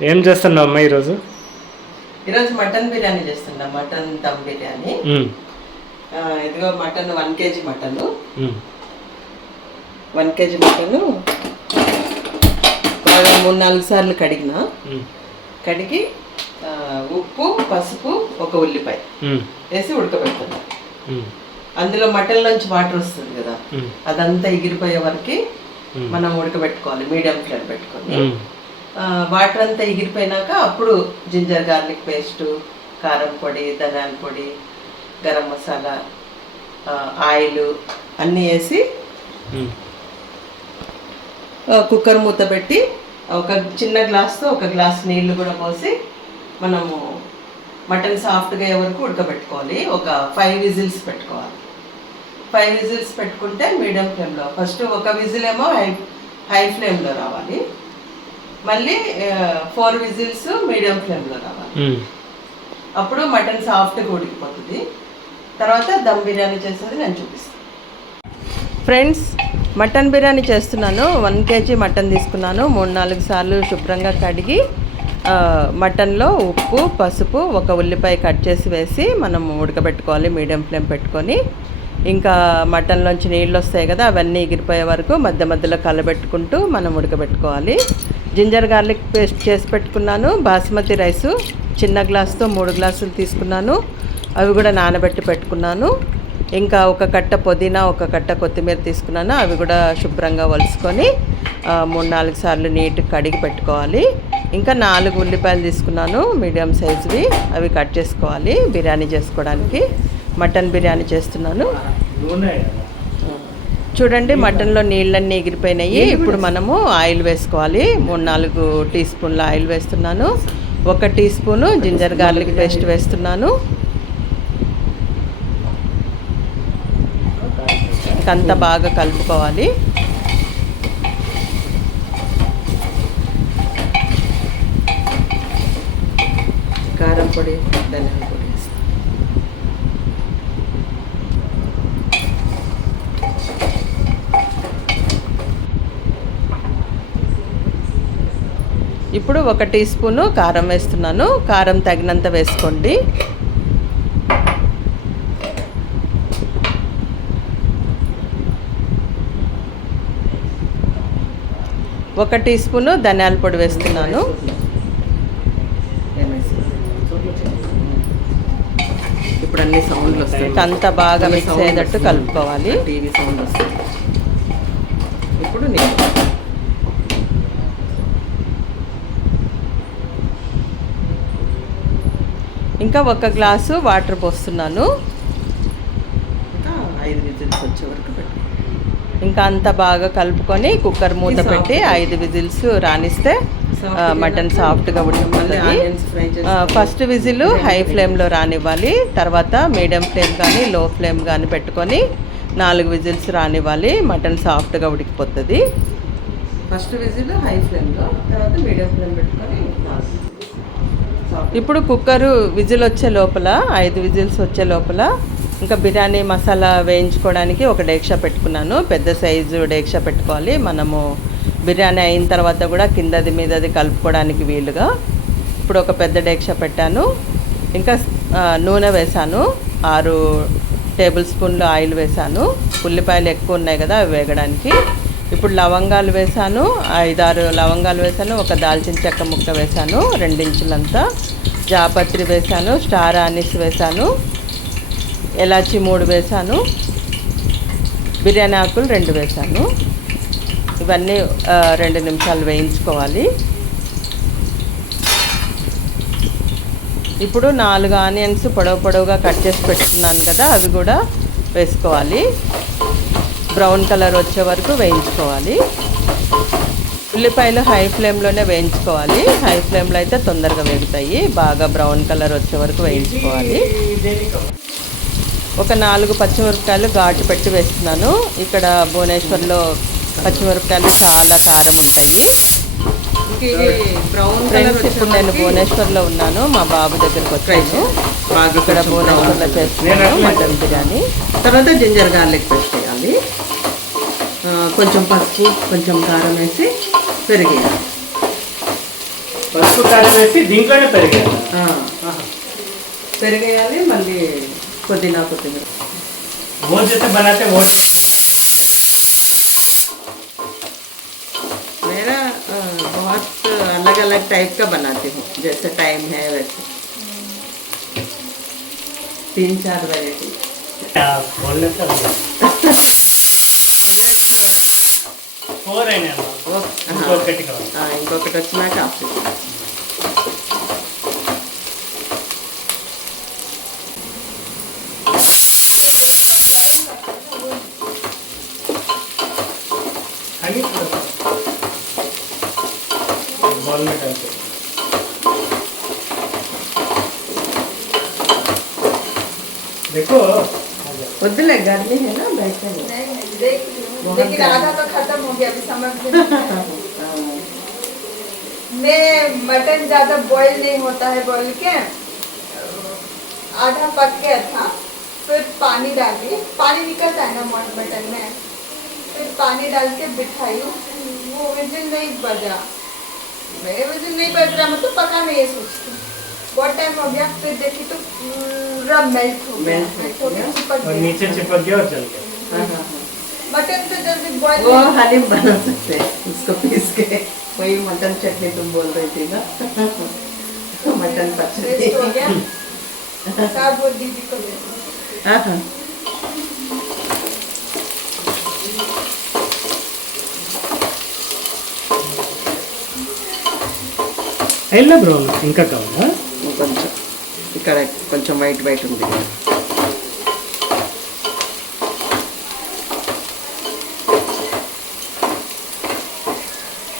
ఏం చేస్తున్నావు అమ్మ ఈరోజు? ఈరోజు మటన్ బిర్యానీ చేస్తున్నా, మటన్ దమ్ బిర్యానీ. ఇదిగో mutton 1 kg mutton. 1 kg mutton బాగా 3-4 సార్లు కడిగి ఉప్పు, పసుపు, ఒక ఉల్లిపాయ వేసి ఉడకబెడుతున్నా. అందులో మటన్ నుంచి వాటర్ వస్తుంది కదా, అదంతా ఎగిరిపోయే వరకు మనం ఉడకబెట్టుకోవాలి మీడియం ఫ్లేమ్ పెట్టుకొని. వాటర్ అంతా ఎగిరిపోయినాక అప్పుడు జింజర్ గార్లిక్ పేస్టు, కారం పొడి, ధనియాల పొడి, గరం మసాలా, ఆయిల్ అన్నీ వేసి కుక్కర్ మూత పెట్టి ఒక చిన్న గ్లాస్తో 1 గ్లాస్ నీళ్లు కూడా పోసి మనము మటన్ సాఫ్ట్గా అయ్యే వరకు ఉడకబెట్టుకోవాలి. ఒక 5 విజిల్స్ పెట్టుకోవాలి. 5 విజిల్స్ పెట్టుకుంటే మీడియం ఫ్లేమ్లో, ఫస్ట్ ఒక విజిల్ ఏమో హై ఫ్లేమ్లో రావాలి, మళ్ళీ 4 విజిల్స్ మీడియం ఫ్లేమ్లో రావాలి. అప్పుడు మటన్ సాఫ్ట్గా ఉడికిపోతుంది. తర్వాత దమ్ బిర్యానీ చేసేది నేను చూపిస్తాను. ఫ్రెండ్స్, మటన్ బిర్యానీ చేస్తున్నాను. 1 kg మటన్ తీసుకున్నాను. 3-4 సార్లు శుభ్రంగా కడిగి మటన్లో ఉప్పు, పసుపు, ఒక ఉల్లిపాయ కట్ చేసి వేసి మనం ఉడకబెట్టుకోవాలి మీడియం ఫ్లేమ్ పెట్టుకొని. ఇంకా మటన్లోంచి నీళ్ళు వస్తాయి కదా, అవన్నీ ఎగిరిపోయే వరకు మధ్య మధ్యలో కలబెట్టుకుంటూ మనం ఉడకబెట్టుకోవాలి. జింజర్ గార్లిక్ పేస్ట్ చేసి పెట్టుకున్నాను. బాస్మతి రైసు చిన్న గ్లాస్తో 3 గ్లాసులు తీసుకున్నాను, అవి కూడా నానబెట్టి పెట్టుకున్నాను. ఇంకా ఒక కట్ట పుదీనా, ఒక కట్ట కొత్తిమీర తీసుకున్నాను, అవి కూడా శుభ్రంగా వలుసుకొని 3-4 సార్లు నీట్గా కడిగి పెట్టుకోవాలి. ఇంకా 4 ఉల్లిపాయలు తీసుకున్నాను మీడియం సైజువి, అవి కట్ చేసుకోవాలి బిర్యానీ చేసుకోవడానికి. మటన్ బిర్యానీ చేస్తున్నాను. చూడండి, మటన్లో నీళ్ళన్నీ ఎగిరిపోయినాయి. ఇప్పుడు మనము ఆయిల్ వేసుకోవాలి. 3-4 టీ స్పూన్ల ఆయిల్ వేస్తున్నాను. 1 teaspoon ginger garlic paste వేస్తున్నాను. అంతా బాగా కలుపుకోవాలి. కారం పొడి, ధనియాల పొడి. ఇప్పుడు 1 టీ స్పూను కారం వేస్తున్నాను. కారం తగినంత వేసుకోండి. ఒక టీ స్పూను ధనియాల పొడి వేస్తున్నాను. ఇప్పుడు అన్ని సౌండ్లు వస్తాయి, అంతా బాగా మిక్స్ అయ్యేటట్టు కలుపుకోవాలి. టీవీ సౌండ్ వస్తుంది. ఇప్పుడు ఇంకా 1 గ్లాసు వాటర్ పోస్తున్నాను. 5 విజిల్స్ వచ్చే వరకు ఇంకా అంతా బాగా కలుపుకొని కుక్కర్ మూత పెట్టి 5 విజిల్స్ రానిస్తే మటన్ సాఫ్ట్గా ఉడికిపోతుంది. ఫస్ట్ విజిల్ హై ఫ్లేమ్లో రానివ్వాలి. తర్వాత మీడియం ఫ్లేమ్ కానీ లో ఫ్లేమ్ కానీ పెట్టుకొని 4 విజిల్స్ రానివ్వాలి. మటన్ సాఫ్ట్గా ఉడికిపోతుంది. ఫస్ట్ విజిల్ హై ఫ్లేమ్లో, తర్వాత మీడియం ఫ్లేమ్ పెట్టుకొని. ఇప్పుడు కుక్కరు విజిల్ వచ్చే లోపల, 5 విజిల్స్ వచ్చే లోపల ఇంకా బిర్యానీ మసాలా వేయించుకోవడానికి ఒక డేక్షా పెట్టుకున్నాను. పెద్ద సైజు డేక్షా పెట్టుకోవాలి. మనము బిర్యానీ అయిన తర్వాత కూడా కిందది మీదది కలుపుకోవడానికి వీలుగా. ఇప్పుడు ఒక పెద్ద డేక్షా పెట్టాను. ఇంకా నూనె వేసాను. 6 టేబుల్ స్పూన్లు ఆయిల్ వేసాను. ఉల్లిపాయలు ఎక్కువ ఉన్నాయి కదా, అవి వేగడానికి. ఇప్పుడు లవంగాలు వేసాను. 5-6 లవంగాలు వేసాను. ఒక దాల్చిన చెక్క ముక్క వేసాను, 2 ఇంచులంతా. జాపత్రి వేసాను. స్టార్ ఆనిస్ వేసాను. ఎలాచి 3 వేసాను. బిర్యానీ ఆకులు 2 వేసాను. ఇవన్నీ 2 నిమిషాలు వేయించుకోవాలి. ఇప్పుడు 4 ఆనియన్స్ పొడవుగా కట్ చేసి పెట్టుకున్నాను కదా, అవి కూడా వేసుకోవాలి. బ్రౌన్ కలర్ వచ్చే వరకు వేయించుకోవాలి. ఉల్లిపాయలు హై ఫ్లేమ్లోనే వేయించుకోవాలి. హై ఫ్లేమ్లో అయితే తొందరగా వేగుతాయి. బాగా బ్రౌన్ కలర్ వచ్చే వరకు వేయించుకోవాలి. ఒక 4 పచ్చిమిరపకాయలు ఘాటు పెట్టి వేస్తున్నాను. ఇక్కడ భువనేశ్వర్లో పచ్చిమిరపకాయలు చాలా కారం ఉంటాయి. ఫ్రెండ్స్, ఇప్పుడు నేను భువనేశ్వర్లో ఉన్నాను. మా బాబు దగ్గరికి వచ్చాను. ఇక్కడ భువనేశ్వర్లో చేస్తున్నాను మటన్ బిర్యానీ. తర్వాత జింజర్ గార్లిక్ పేస్ట్ వేయాలి. కొంచెం పసుపు, కొంచెం కారం వేసి పెరిగేయాలి. పసుపు కారం వేసి దీంట్లోనే పెరిగేయాలి. పెరిగేయాలి మళ్ళీ పుదీనా కొత్తిమీర. वो जैसे बनाते वो मेरा बहुत अलग अलग टाइप का बनाती हूँ, जैसे टाइम है वैसे 3-4 वैरायटी. बोलने का फोर అయినా ఇంకొకటి కావాలి. ఇంకొకటి వచ్చినాక ఆఫీస్. అని బాల్ में डालते देखो వద్దులే गर्मी है ना बैठे लेकिन आधा तो खत्म हो गया अभी समझ में मटन ज्यादा बॉईल नहीं होता है, बॉईल के आधा पक गया था, फिर पानी डाल दी, पानी निकलता है ना मटन में, फिर पानी डाल के बिठाई, वो विजिल नहीं बजा, मेरे विजिल नहीं बज रहा, मतलब पका नहीं है सोचती. बहुत टाइम हो गया, फिर देखी तो पूरा मेल्ट हो गया, चिपक और गया, नीचे चिपक गया और जल गया. मटन तो जल्दी बॉईल वो हलीम बना सकते हैं उसको पीस के. वही मटन चटनी तुम बोल रही थी ना. मटन पचड़ी. वेस्ट हो गया, साहब वो दीदी को दे दो. అయినా బ్రో ఇంకా కావాలా? కొంచెం ఇక్కడ కొంచెం వైట్ వైట్ ఉంది.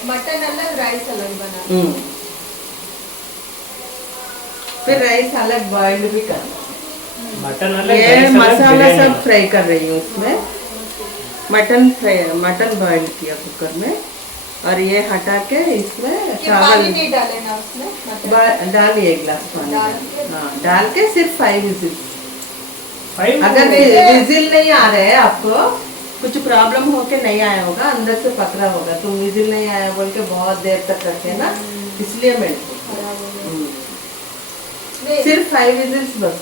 मटन अलग, राइस अलग बना. फिर राइस अलग बॉइल्ड भी करना. मटन ये मसाला सब फ्राई कर रही हूँ उसमें. मटन बॉइल्ड किया कुकर में और ये हटा के इसमें पानी नहीं डाले ना उसमें, डालिए 1 गिलास पानी. हाँ डाल के सिर्फ 5 विजिल. फाइव अगर विजिल नहीं आ रहे हैं आपको, कुछ प्रॉब्लम होके नहीं आया होगा, अंदर से पकड़ा होगा, तुम विजिल नहीं आया बोल के बहुत देर तक रखे ना, इसलिए मेल्ट. सिर्फ 5 विजिल्स बस.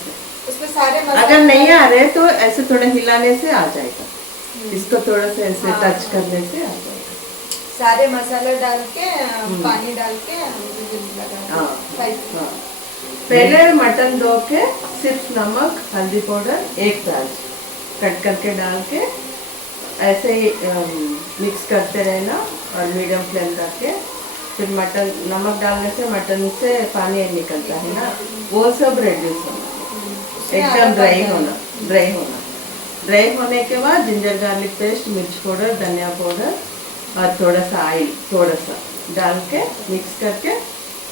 उसमें सारे अगर नहीं आ रहे तो ऐसे थोड़ा हिलाने से आ जाएगा. इसको थोड़ा सा ऐसे टच करने से आ जाएगा. सारे मसाला डाल के पानी डाल के विजिल लगा. पहले मटन धो के सिर्फ नमक हल्दी पाउडर 1 प्याज कट करके डाल के ऐसे ही मिक्स करते रहना और मीडियम फ्लेम करके. फिर मटन नमक डालने से मटन से पानी निकलता है ना, वो सब रेड्यूस होना, एकदम ड्राई होने के बाद जिंजर गार्लिक पेस्ट, मिर्च पाउडर, धनिया पाउडर और थोड़ा सा ऑयल थोड़ा सा डाल के मिक्स करके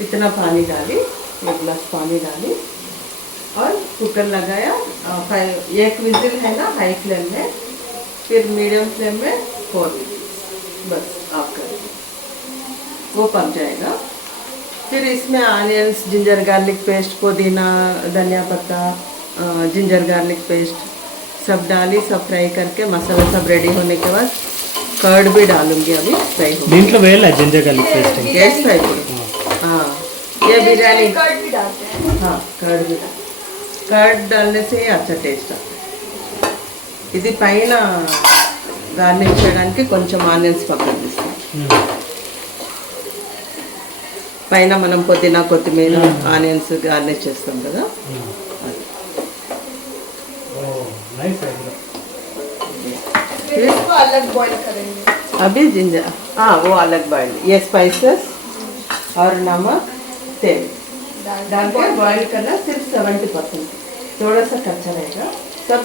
इतना पानी डाली, 1 गिलास पानी डाली और कुकर लगाया. 1 विजिल है ना हाई फ्लेम में, फिर मीडियम फ्लेम में 4 विजिल बस आप कर वो पक जाएगा. फिर इसमें ऑनियंस, जिंजर गार्लिक पेस्ट, पुदीना, धनिया पत्ता, जिंजर गार्लिक पेस्ट सब डाली, सब फ्राई करके मसाला सब रेडी होने के बाद कर्ड भी डालूंगी अभी फ्राई हो. దీంట్లో వేయాలి ginger garlic paste. Gas fry. हाँ ये बिरयानी. कर्ड भी डालते हैं. हाँ कर्ड डालने से अच्छा टेस्ट आता है. ఇది పైన గార్నిష్ చేయడానికి కొంచెం ఆనియన్స్ పక్కన తీస్తాం. పైన మనం పుదీనా కొత్తిమీర ఆనియన్స్ గార్నిష్ చేస్తాం కదా. फिर इसको अलग बॉईल करेंगे. अभी जिंजर वो अलग बॉइल्ड. ये स्पाइसेस और नमक तेल डाल के बॉईल करना सिर्फ 70%. थोड़ा सा कच्चा रहेगा सब.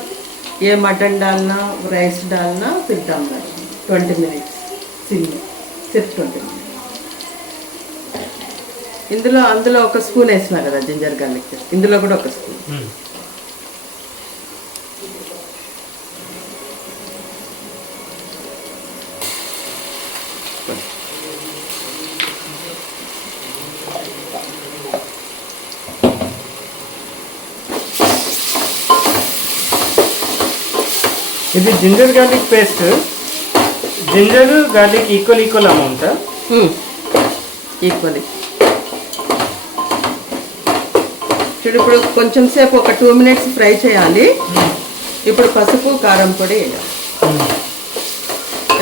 ये मटन डालना, राइस डालना, फिर दम डालना 20 मिनट्स सिम, सिर्फ 20 मिनट्स. అందులో 1 స్పూన్ వేసినా కదా జింజర్ గార్లిక్ పేస్ట్, ఇందులో కూడా 1 స్పూన్. ఇది ginger garlic paste, ginger garlic equal amount equally చూడు ఇప్పుడు కొంచెం సేపు ఒక 2 minutes ఫ్రై చేయాలి. ఇప్పుడు పసుపు కారం పొడి వేయాలి.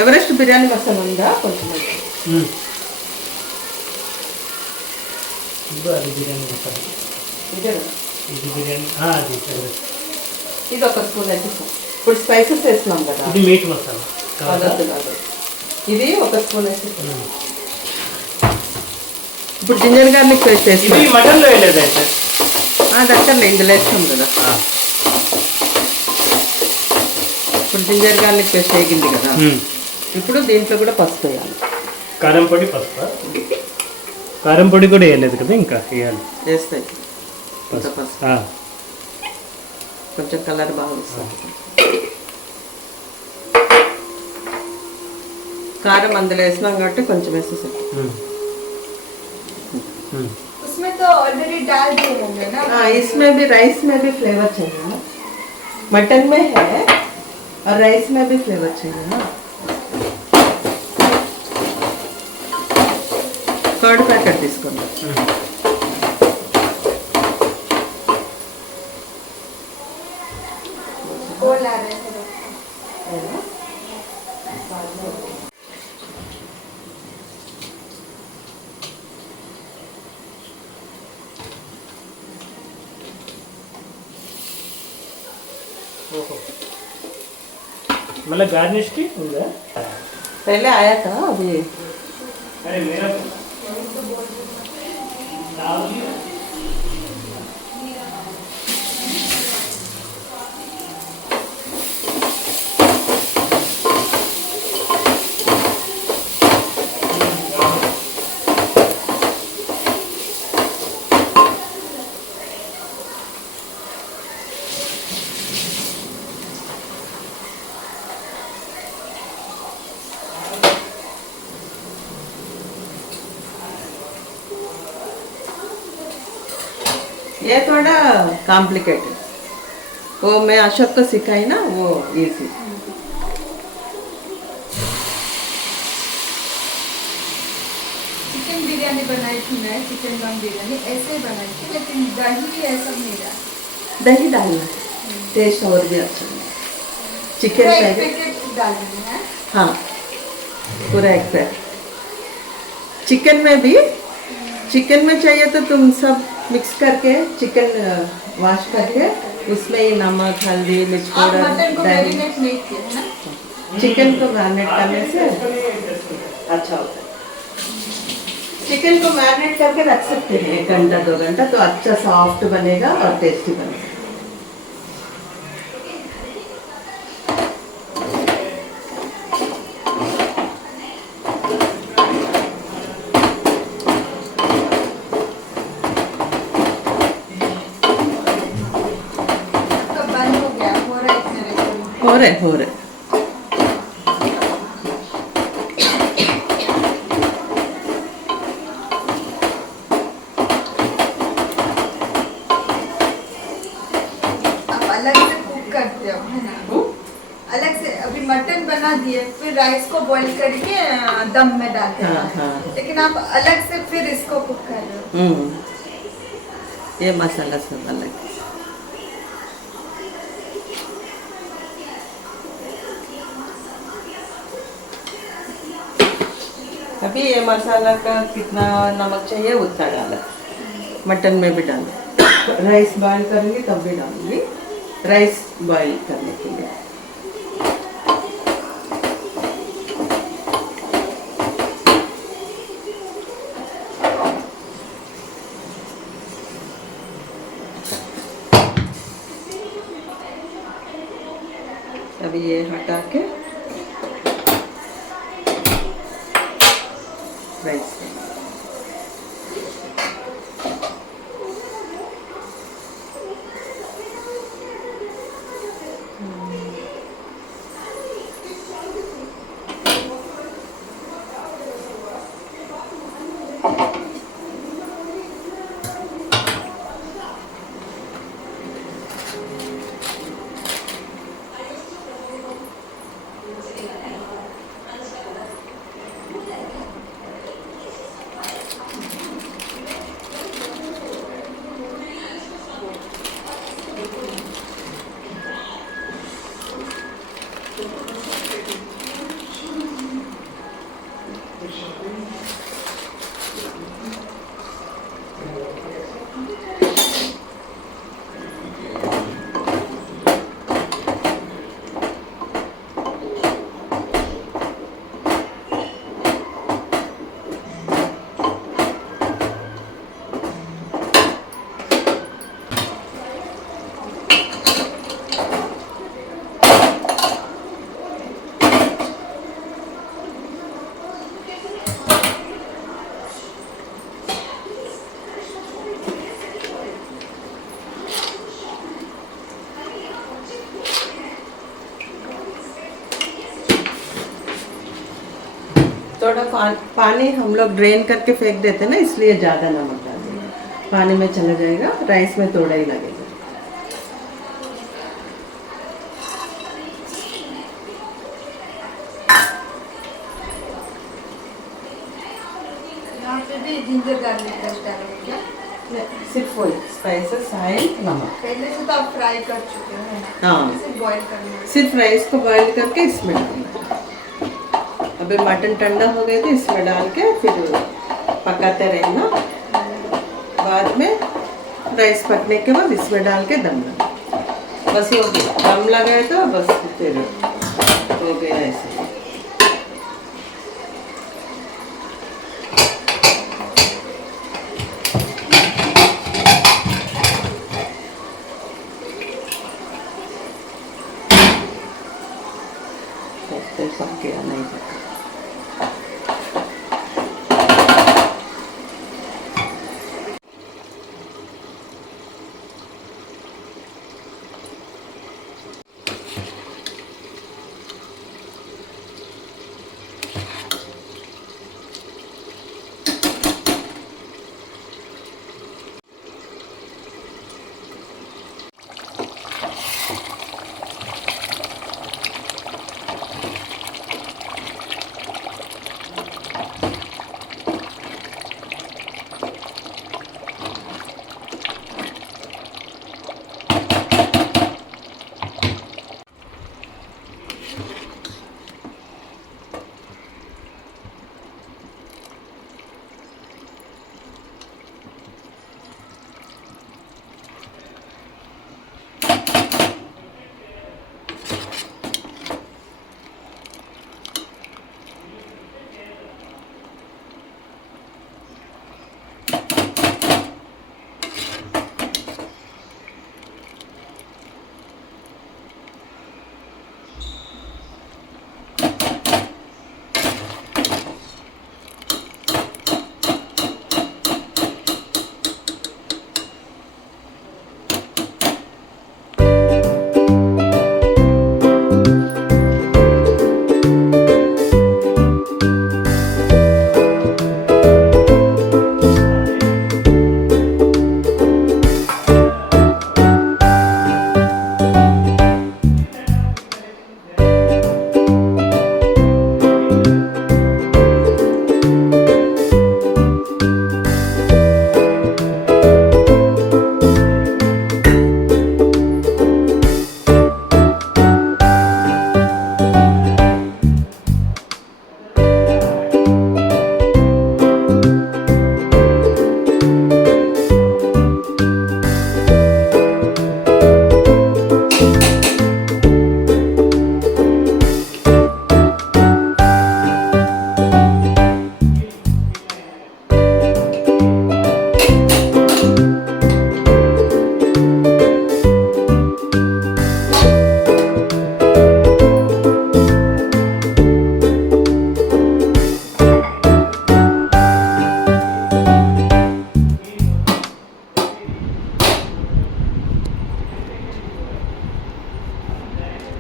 ఎవరెస్ట్ బిర్యానీ మసాలా ఉందా కొంచెం? అది బిర్యానీ మసాలా. ఇది బిర్యానీ అది ఎవరెస్ట్. ఇది ఒక స్పూన్ వేసేస్తాం. ఇప్పుడు స్పైసెస్ వేస్తున్నాం కదా. ఇది మీట్ మసాలా కాదు. ఇది ఒక స్పూన్ వేసేస్తాం. ఇప్పుడు జింజర్ గార్లిక్ పేస్ట్ వేస్తాం. ఇది మటన్లో వేయలేదు అయితే. అది అక్కర్లే, ఇందులో వేస్తాం కదా. ఇప్పుడు జింజర్ గార్లిక్ పేస్ట్ వేగింది కదా. ఇప్పుడు దీంట్లో కూడా పసుపు వేయాలి. కారం పొడి పసుపు. కారం పొడి కూడా వేయలేదు కదా, ఇంకా వేయాలి. వేస్తాయి పసుపు. కొంచెం కలర్ బాగా వస్తుంది. కారం అందులో వేసినాం కాబట్టి కొంచెం వేసేసాం. उसमें तो ऑलरेडी डाल दिए होंगे ना. इसमें भी राइस में भी फ्लेवर चाहिए ना. मटन में है और राइस में भी फ्लेवर चाहिए ना. कर्ड पैकेट తీసుకోండి. बोल आ रहे थे. मतलब गार्निश की होगा. पहले आया था अभी. अरे मेरा ये थोड़ा कॉम्प्लिकेटेड. वो मैं अशोक को सिखाई ना, वो इजी. चिकन बिरयानी बनाई थी मैं, चिकन दम बिरयानी ऐसे ही बनाई थी, लेकिन दही ऐसा नहीं रहा. दही डालना टेस्ट और भी अच्छा है. चिकन पूरा एक पैकेट. पैकेट डालनी है. हाँ, पूरा एक पैकेट. चिकन में भी, चिकन में चाहिए तो तुम सब मिक्स करके चिकन वॉश करके उसमें ही नमक, हल्दी, मिर्च आप पाउडर, मटन को दही. मैरिनेट नहीं किया है ना. चिकन को मैरिनेट करने से अच्छा होता है. चिकन को मैरिनेट करके रख सकते हैं 1 घंटा 2 घंटा, तो अच्छा सॉफ्ट बनेगा और टेस्टी बनेगा. तो बंद हो गया, हो रहा है मेरे को. हो रहे आप अलग से कुक करते हो है ना. अलग से अभी मटन बना दिए, फिर राइस को बॉईल करके दम में डालते हाँ, हैं. हाँ. लेकिन आप अलग से फिर इसको कुक कर रहे हो. ये मसाला सब अलग. अभी ये मसाला का कितना नमक चाहिए उतना डाला. मटन में भी डाला. राइस बॉईल करूँगी तब भी डालूंगी. राइस बॉईल करने के लिए. अभी ये हटा के राइस. पानी हम लोग ड्रेन करके फेंक देते हैं ना, इसलिए ज़्यादा नमक डाल देंगे। पानी में चला जाएगा, राइस में थोड़ा ही लगेगा। यहाँ पे भी जिंजर गार्लिक पेस्ट डालोगे क्या? सिर्फ वही स्पाइसेस, ऑयल, नमक। पहले से तो आप फ्राई कर चुके हैं, हाँ, सिर्फ बॉईल करना है। सिर्फ राइस को बॉईल करके इसमें डालना है। अभी मटन ठंडा हो गया तो इसमें डाल के फिर पकाते रहना। बाद में राइस पकने के बाद इसमें डाल के दम लगा, बस ये हो गया। दम लगाए तो बस फिर हो गया ऐसे। पक गया, नहीं पका।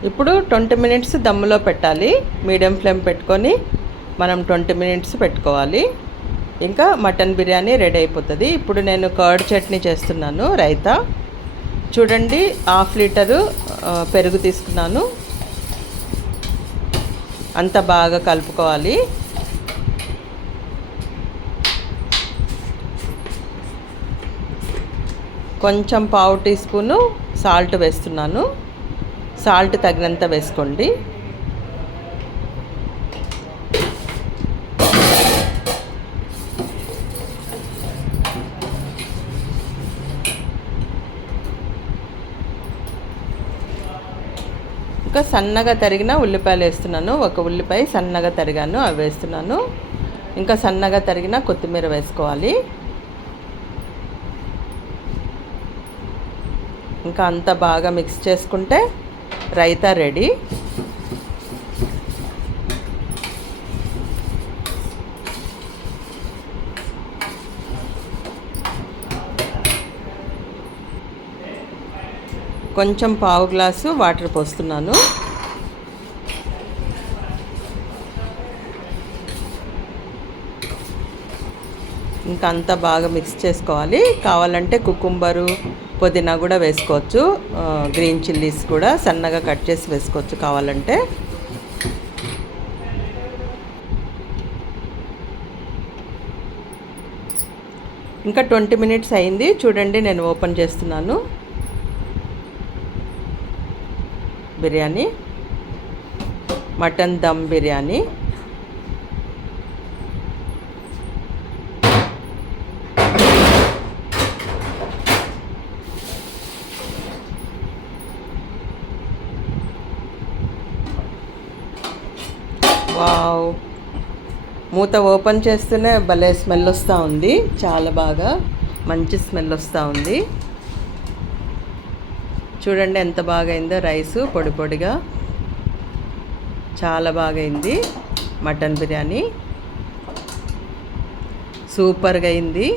ఇప్పుడు 20 మినిట్స్ దమ్ములో పెట్టాలి. మీడియం ఫ్లేమ్ పెట్టుకొని మనం 20 మినిట్స్ పెట్టుకోవాలి. ఇంకా మటన్ బిర్యానీ రెడీ అయిపోతుంది. ఇప్పుడు నేను కర్డ్ చట్నీ చేస్తున్నాను, రైతా. చూడండి, 1/2 లీటరు పెరుగు తీసుకున్నాను. అంత బాగా కలుపుకోవాలి. కొంచెం 1/2 టీ స్పూను సాల్ట్ వేస్తున్నాను. సాల్ట్ తగినంత వేసుకోండి. ఇంకా సన్నగా తరిగిన ఉల్లిపాయలు వేస్తున్నాను. ఒక ఉల్లిపాయ సన్నగా తరిగాను, అవి వేస్తున్నాను. ఇంకా సన్నగా తరిగిన కొత్తిమీర వేసుకోవాలి. ఇంకా అంతా బాగా మిక్స్ చేసుకుంటే రైతా రెడీ. కొంచెం 1/2 గ్లాసు వాటర్ పోస్తున్నాను. ఇంకా అంతా బాగా మిక్స్ చేసుకోవాలి. కావాలంటే కుకుంబరు, పుదీనా కూడా వేసుకోవచ్చు. గ్రీన్ చిల్లీస్ కూడా సన్నగా కట్ చేసి వేసుకోవచ్చు కావాలంటే. ఇంకా 20 మినిట్స్ అయింది. చూడండి నేను ఓపెన్ చేస్తున్నాను. బిర్యానీ, మటన్ దమ్ బిర్యానీ. వావ్, మూత ఓపెన్ చేస్తేనే భలే స్మెల్ వస్తూ ఉంది. చాలా బాగా మంచి స్మెల్ వస్తూ ఉంది. చూడండి ఎంత బాగా అయిందో. రైసు పొడి పొడిగా చాలా బాగా అయింది. మటన్ బిర్యానీ సూపర్గా అయింది.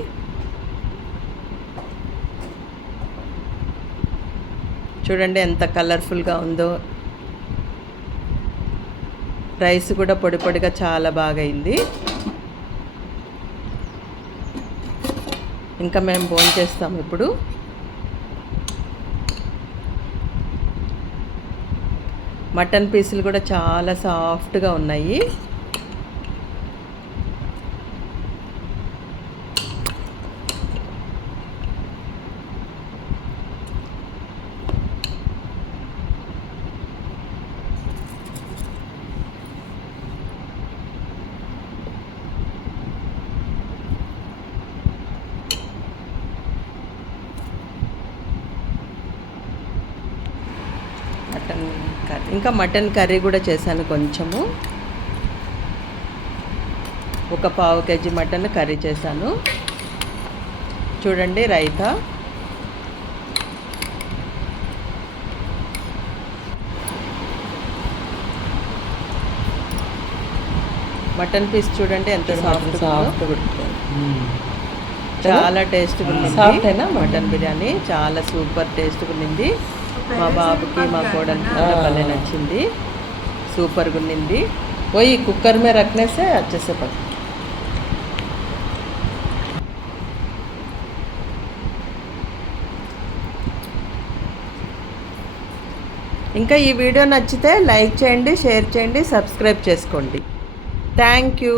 చూడండి ఎంత కలర్ఫుల్గా ఉందో. రైస్ కూడా పొడి పొడిగా చాలా బాగా అయింది. ఇంకా మేము భోంచేస్తాము ఇప్పుడు. మటన్ పీసులు కూడా చాలా సాఫ్ట్గా ఉన్నాయి. మటన్ కర్రీ, ఇంకా మటన్ కర్రీ కూడా చేశాను కొంచెము. ఒక 1/2 kg మటన్ కర్రీ చేశాను. చూడండి రైతా, మటన్ పీస్ చూడండి ఎంత సాఫ్ట్. చాలా టేస్ట్గా ఉంది. మటన్ బిర్యానీ చాలా సూపర్ టేస్ట్గా ఉండింది. మా బాబుకి మా కోడలికి కూడా భలే నచ్చింది. సూపర్గా ఉండింది. పోయి కుక్కర్ మీద రखने వచ్చేసే పక్క. ఇంకా ఈ వీడియో నచ్చితే లైక్ చేయండి, షేర్ చేయండి, సబ్స్క్రైబ్ చేసుకోండి. Thank you.